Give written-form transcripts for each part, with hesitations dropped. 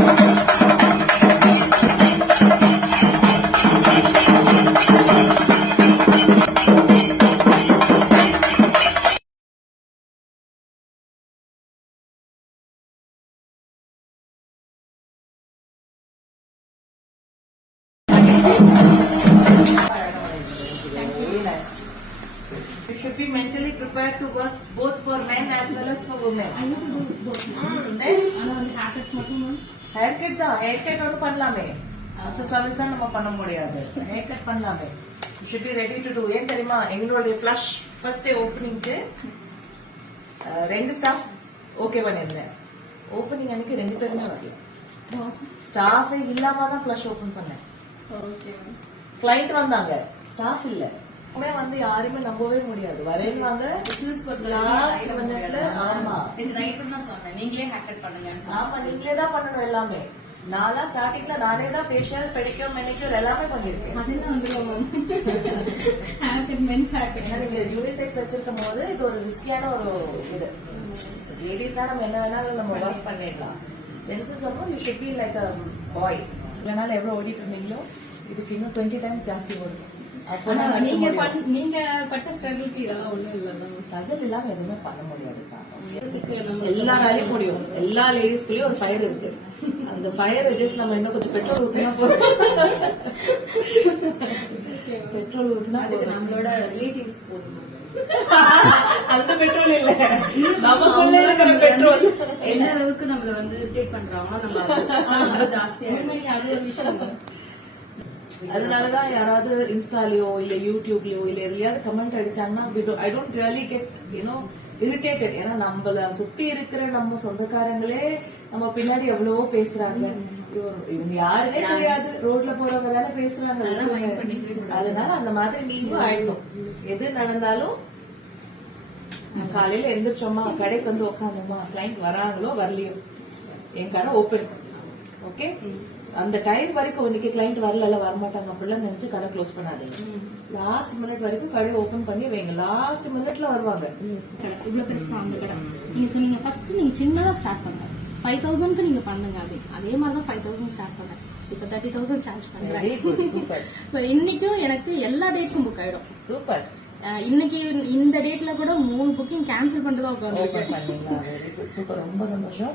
You should be mentally prepared to work both for men as well as for women. I need to do both. Haircut தான் haircut ஒரு பண்ணலாமே அந்த service தான் நம்ம பண்ண முடியாது haircut பண்ணலாமே you should be ready to do ஏன் தெரியுமா எங்களுடைய flush first day openingக்கு ரெண்டு ஸ்டாஃப் ஓகே பண்ணிருந்தேன் ஓப்பனிங் அன்னைக்கு ரெண்டு பேருமே வரல ஸ்டாஃப் இல்லாம தான் flush ஓபன் பண்ணேன் கிளைண்ட் வந்தாங்க ஸ்டாஃப் இல்ல வந்து யாருமே நம்பவே முடியாது வரேன்வாங்க பிசினஸ் ஆமா இந்த நைட் தான் சொன்னேன் நீங்களே ஹேக்கட் பண்ணுங்க ஆமா நீங்களே தான் பண்ணணும் எல்லாமே நான்லாம் ஸ்டார்டிங்ல நானே தான் ஃபேஷியல் பெடிக்யூர் மெனிக்யூர் எல்லாமே பண்ணிருக்கேன் அதெல்லாம் வந்துருவோம் ஹேக்கட் மென்ஸ் ஹேக்கட் நீங்க யூனிசெக்ஸ் வச்சிருக்கும் போது இது ஒரு ரிஸ்கியான ஒரு இது லேடிஸ் தான் நம்ம என்ன வேணாலும் நம்ம ஒர்க் பண்ணிடலாம் ஜென்ஸ் சொல்லும்போது you should be like a boy இல்லைனாலும் எவ்வளவு ஓடிட்டு இருந்தீங்களோ இதுக்கு இன்னும் 20 டைம்ஸ் ஜாஸ்தி ஓடும் நீங்க பட்ட ஸ்ட்ரகிள்க்கு இதெல்லாம் ஒண்ணும் இல்ல ஸ்ட்ரகிள் இல்லாம எதுவுமே பண்ண முடியாது எல்லா வேலையும் முடியும் எல்லா லேடிஸ்குள்ளயும் ஒரு ஃபயர் இருக்கு அந்த ஃபயர் ஜஸ்ட் நம்ம இன்னும் கொஞ்சம் பெட்ரோல் ஊத்தினா போதும் பெட்ரோல் ஊத்தினா நம்மளோட ரிலேட்டிவ்ஸ் போதும் அந்த பெட்ரோல் இல்ல நமக்குள்ள இருக்கிற பெட்ரோல் என்ன அளவுக்கு நம்மள வந்து இரிட்டேட் பண்றாங்களோ நம்ம ஜாஸ்தியா அது ஒரு விஷயம் அதனாலதான் யாராவது இன்ஸ்டாலயோ இல்ல யூடியூப்லயோ இல்ல எதுலயாவது கமெண்ட் அடிச்சாங்கன்னா I don't really get you know irritated ஏன்னா நம்மள சுத்தி இருக்கிற நம்ம சொந்தக்காரங்களே நம்ம பின்னாடி எவ்வளவோ பேசுறாங்க இவங்க யாருமே தெரியாது ரோட்ல போறவங்க தானே பேசுறாங்க அதனால அந்த மாதிரி நீங்களும் ஆயிடணும் எது நடந்தாலும் காலையில எந்திரிச்சோமா கடைக்கு வந்து உட்காந்தோமா கிளைண்ட் வராங்களோ வரலையோ என் கடை ஓப்பன் ஓகே அந்த டைம் வரைக்கும் இன்னைக்கு கிளைண்ட் வரல வரமாட்டாங்க அப்படிலாம் நினைச்சு கடை க்ளோஸ் பண்ணாதீங்க லாஸ்ட் மினிட் வரைக்கும் கடை ஓபன் பண்ணி வைங்க லாஸ்ட் மினிட்ல வருவாங்க இவ்வளவு பெருசா அந்த கடை நீங்க சொன்னீங்க ஃபர்ஸ்ட் நீங்க சின்னதா ஸ்டார்ட் பண்ணுங்க 5000க்கு நீங்க பண்ணுங்க அப்படின்னு அதே மாதிரிதான் 5000 ஸ்டார்ட் பண்ணேன் இப்ப 30,000 சார்ஜ் பண்றேன் இன்னைக்கும் எனக்கு எல்லா டேட்ஸும் புக் ஆயிடும் சூப்பர் இன்னைக்கு இந்த டேட்ல கூட 3 புக்கிங் கேன்சல் பண்ணிட்டு உட்காந்து சூப்பர் ரொம்ப சந்தோஷம்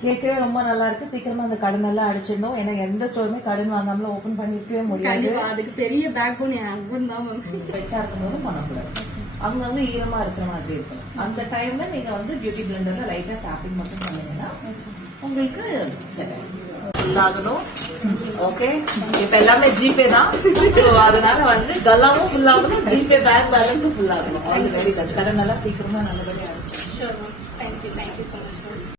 கேட்கவே ரொம்ப நல்லா இருக்கு சீக்கிரமா அந்த கடன் எல்லாம் அடிச்சிடணும் ஏன்னா எந்த ஸ்டோருமே கடன் வாங்காம ஓபன் பண்ணிருக்கவே முடியாது அதுக்கு பெரிய பேக் போன் என் ஹஸ்பண்ட் தான் பெட்டா இருக்கும்போது பண்ணக்கூடாது அவங்க வந்து ஈரமா இருக்கிற மாதிரி இருக்கணும் அந்த டைம்ல நீங்க வந்து பியூட்டி பிளெண்டர்ல லைட்டா டாப்பிங் மட்டும் பண்ணீங்கன்னா உங்களுக்கு செட் ஆகணும் ஓகே இப்ப எல்லாமே ஜிபே தான் அதனால வந்து கல்லாவும் ஃபுல் ஆகணும் ஜிபே பேங்க் பேலன்ஸும் ஃபுல் ஆகணும் ஆல் வெரி பெஸ்ட் கடன் எல்லாம் சீக்கிரமா நல்லபடியா இருக்கும் தேங்க்யூ ஸோ மச்